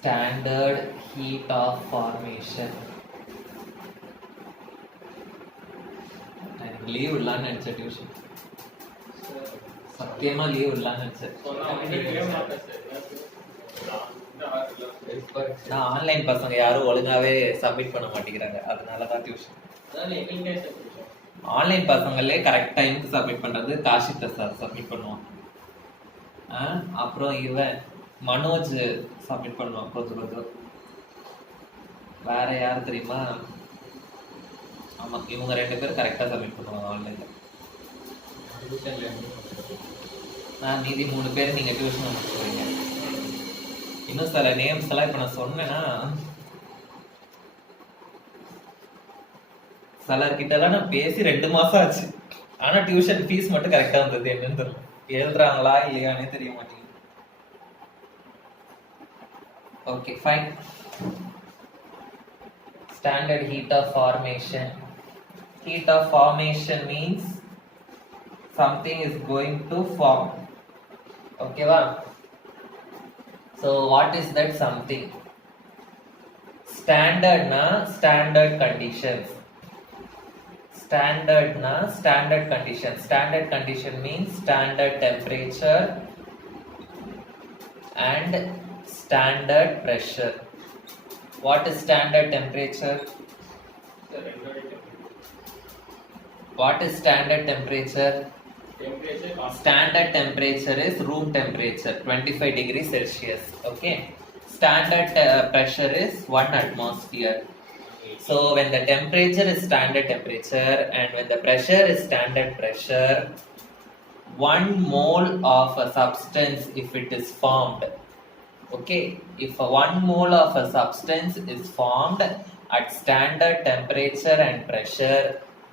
standard heat of formation. எனக்கு leave இல்லான்னு நினைச்ச tuition சத்தியமா லீவ் இல்லான்னு நினைச்சேன். நான் ஆன்லைன் பசங்க யாரும் ஒழுங்காவே சப்மிட் பண்ண மாட்டேங்கிறாங்க, அதனாலதான் டியூஷன். ஆன்லைன் பசங்களே கரெக்ட் டைமுக்கு சப்மிட் பண்றது காஷி பிரசாத் சப்மிட் பண்ணுவான். அப்புறம் இவன் மனோஜ் சப்மிட் பண்ணுவான் கொஞ்சம். வேற யாரு தெரியுமா? ஆமா, இவங்க 2 பேரும் கரெக்டா சப்மிட் பண்ணுவாங்க ஆன்லைன்ல. நான் மீதி 3 பேர் நீங்க டியூஷன் முடிச்சுருவீங்க. இன்னும் சில நேம்ஸ் எல்லாம் இப்ப நான் சொன்னேன்னா சிலர்கிட்ட எல்லாம் நான் பேசி 2 மாசம் ஆச்சு. ஆனா டியூஷன் ஃபீஸ் மட்டும் கரெக்டா வந்தது. என்னன்னு தெரியல, எழுதுறாங்களா இல்லையானே தெரிய மாட்டேங்குது. Okay, fine. Standard heat of formation. Heat of formation means something is going to form. Okay, va? So what is that something? Standard na standard conditions. Standard na standard conditions. Standard condition means standard temperature and standard pressure. What is standard temperature? What is standard temperature? Standard temperature is room temperature, 25 degrees Celsius. Okay. Standard pressure is 1 atmosphere. So when the temperature is standard temperature and when the pressure is standard pressure, 1 mole of a substance, if it is formed, okay, if 1 mole of a substance is formed at standard temperature and pressure,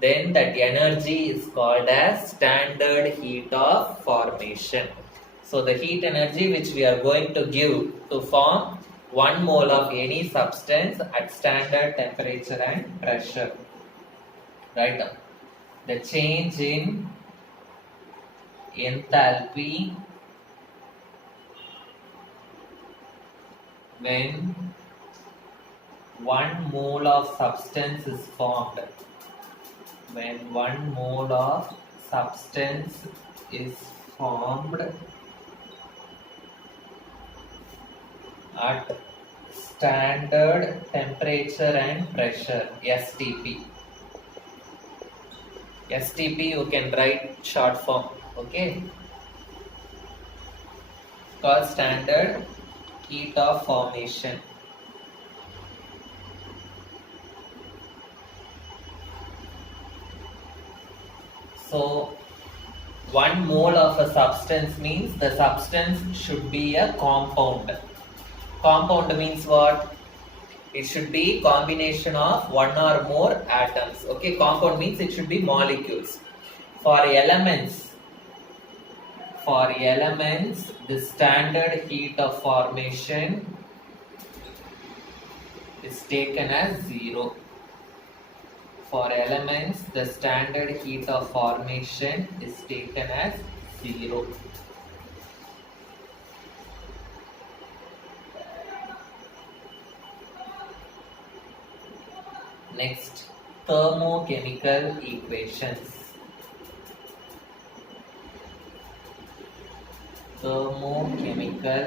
then that energy is called as standard heat of formation. So the heat energy which we are going to give to form 1 mole of any substance at standard temperature and pressure. Right? The change in enthalpy when 1 mole of substance is formed. When 1 mole of substance is formed at standard temperature and pressure, STP. STP you can write short form, okay? Called standard heat of formation. So 1 mole of a substance means the substance should be a compound. Compound means what? It should be combination of 1 or more atoms. Okay, compound means it should be molecules. For elements, the standard heat of formation is taken as 0. For elements, the standard heat of formation is taken as 0. Next, thermochemical equations. Thermochemical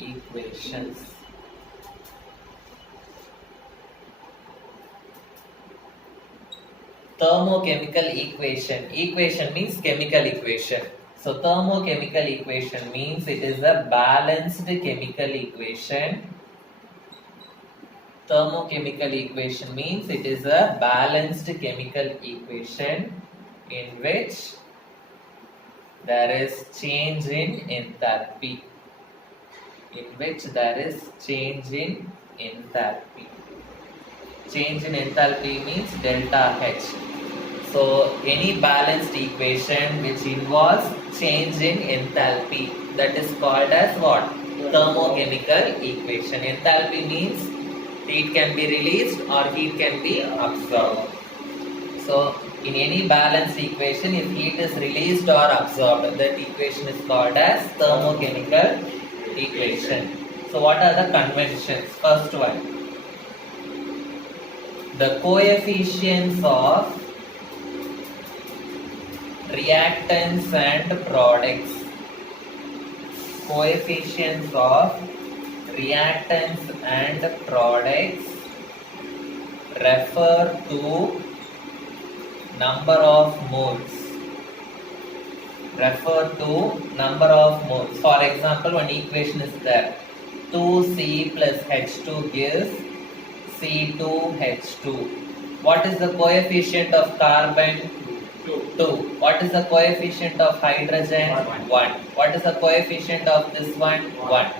equations. Thermochemical equation. Equation means chemical equation. So thermochemical equation means it is a balanced chemical equation. Thermochemical equation means it is a balanced chemical equation in which there is change in enthalpy. Change in enthalpy means delta H. So any balanced equation which involves change in enthalpy, that is called as what? Thermochemical equation. Enthalpy means heat can be released or heat can be absorbed. So in any balanced equation, if heat is released or absorbed, that equation is called as thermochemical equation. So what are the conventions? First one, the coefficients of reactants and products. Coefficients of reactants and products refer to number of moles. Refer to number of moles. For example, one equation is there. 2C plus H2 gives C2H2. What is the coefficient of carbon? 2. What is the coefficient of hydrogen? 1. What is the coefficient of this one? 1.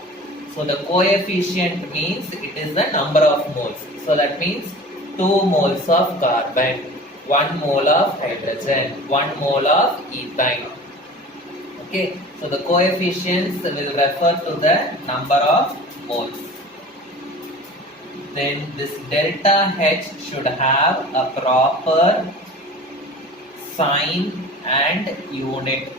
So the coefficient means it is the number of moles. So that means 2 moles of carbon, 1 mole of hydrogen, 1 mole of ethane. Okay, so the coefficients will refer to the number of moles. Then this delta H should have a proper sign and unit.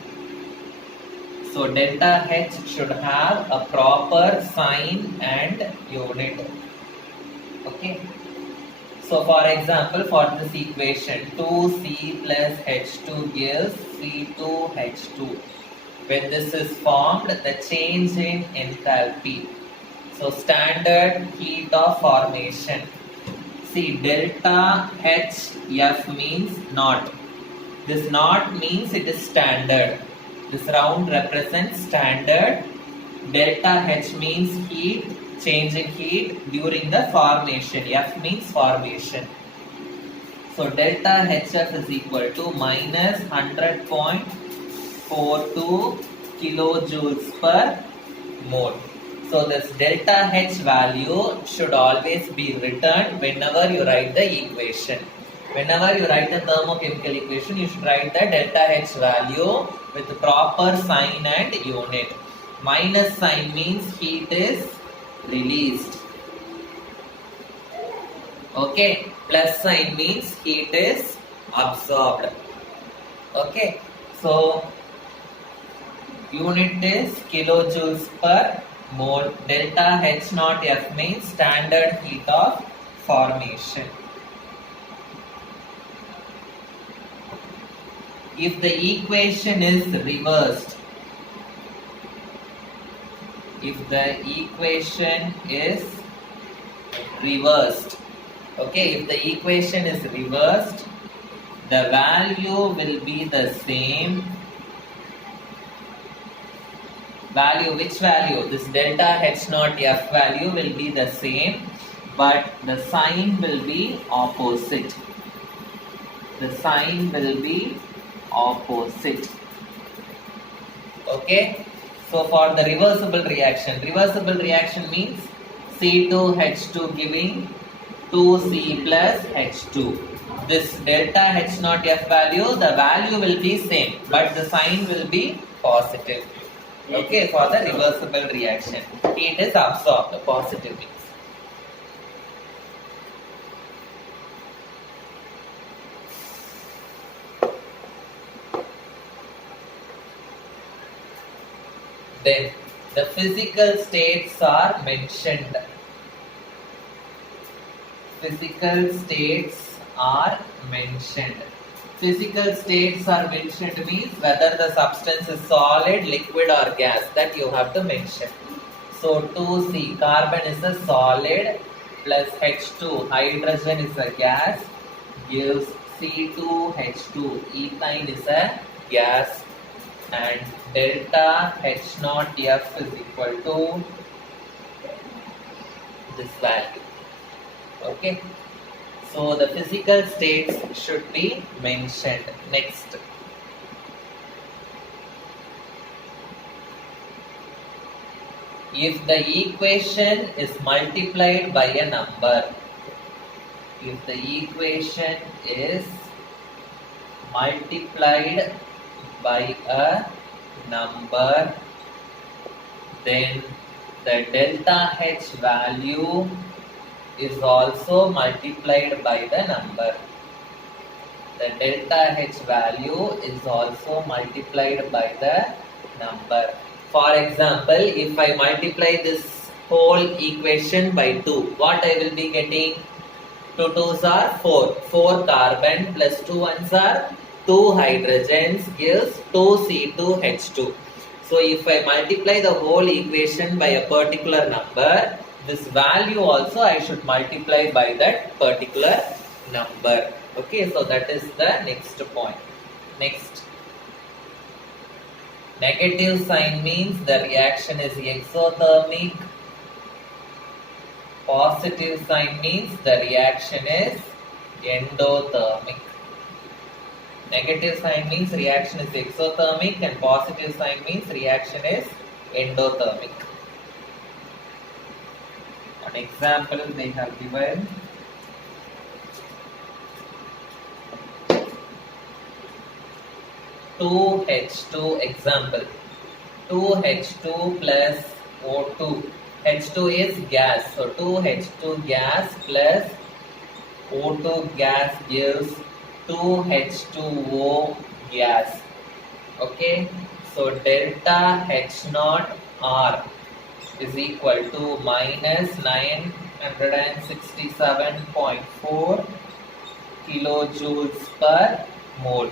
So delta H should have a proper sign and unit. Okay. So for example, for this equation, 2C plus H2 gives C2H2. When this is formed, the change in enthalpy. So standard heat of formation. See, delta HF means naught. This naught means it is standard. This round represents standard. Delta H means heat, change in heat during the formation. F means formation. So delta HF is equal to minus 100.42 kilojoules per mole. So this delta H value should always be written whenever you write the equation. Whenever you write the thermochemical equation, you should write the delta H value with the proper sign and unit. Minus sign means heat is released. Okay. Plus sign means heat is absorbed. Okay. So unit is kilojoules per mole. Delta H naught F means standard heat of formation. If the equation is reversed, okay, if the equation is reversed, the value will be the same. Which value? This delta H naught F value will be the same, but the sign will be opposite. The sign will be opposite. Okay. So for the reversible reaction means C2H2 giving 2C plus H2. This delta H naught F value, the value will be same, but the sign will be positive. Okay, for the reversible reaction, heat is absorbed, positive means. Then the physical states are mentioned. Physical states are mentioned. Physical states are mentioned means whether the substance is solid, liquid or gas, that you have to mention. So 2C, carbon is a solid, plus H2, hydrogen is a gas, gives C2H2, ethane is a gas, and delta H naught F is equal to this value. Okay. So the physical states should be mentioned. Next. If the equation is multiplied by a number, if the equation is multiplied by a number, then the delta H value is also multiplied by the number. The delta H value is also multiplied by the number. For example, if I multiply this whole equation by 2. What I will be getting? 2 2s are 4. 4 carbon plus 2 1s are 2 hydrogens gives 2C2H2. So if I multiply the whole equation by a particular number, this value also I should multiply by that particular number. Okay, so that is the next point. Next. Negative sign means the reaction is exothermic. Positive sign means the reaction is endothermic. Negative sign means reaction is exothermic and positive sign means reaction is endothermic. An example they have given. H2 example. 2H2 plus O2. H2 is gas. So 2H2 gas plus O2 gas gives 2H2O gas. Okay. So delta H0 R is equal to minus 967.4 kilojoules per mole.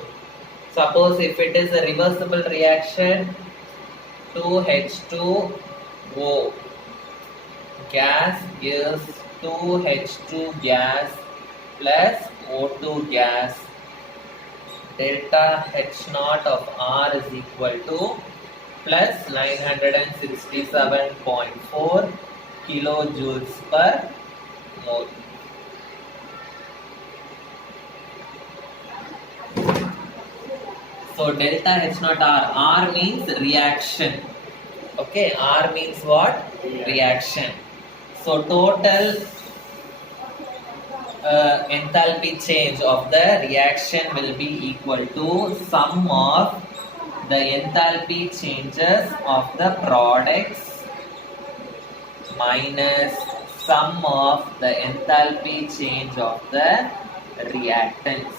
Suppose if it is a reversible reaction, 2H2O gas gives 2H2 gas plus O2 gas. Delta H0 of R is equal to plus 967.4 kilojoules per mole. So delta H0 R means reaction. Okay, R means what? Reaction. So total enthalpy change of the reaction will be equal to sum of the enthalpy changes of the products minus sum of the enthalpy change of the reactants.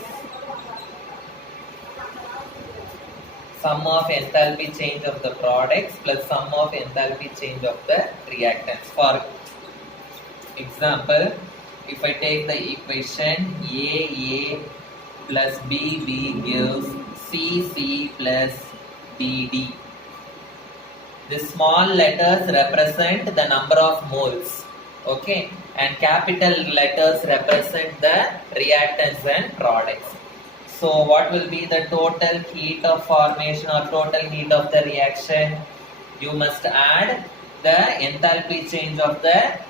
Sum of enthalpy change of the products plus sum of enthalpy change of the reactants. For example, if I take the equation AA plus BB gives CC plus DD. The small letters represent the number of moles, okay, and capital letters represent the reactants and products. So what will be the total heat of formation or total heat of the reaction? You must add the enthalpy change of the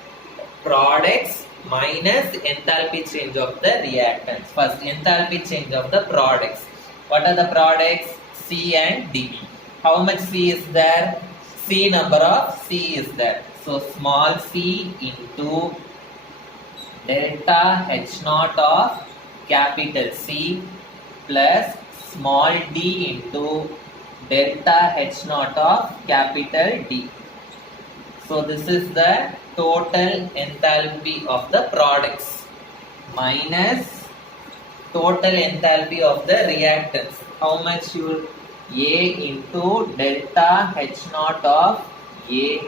products minus enthalpy change of the reactants. First, enthalpy change of the products. What are the products? C and D. How much C is there? C number of C is there. So small c into delta H0 of capital C plus small d into delta H0 of capital D. So this is the total enthalpy of the products minus total enthalpy of the reactants. How much you A into delta H0 of A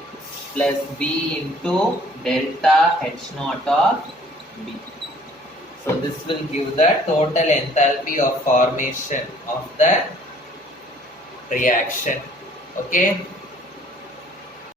plus B into delta H0 of B. So this will give the total enthalpy of formation of the reaction. Okay.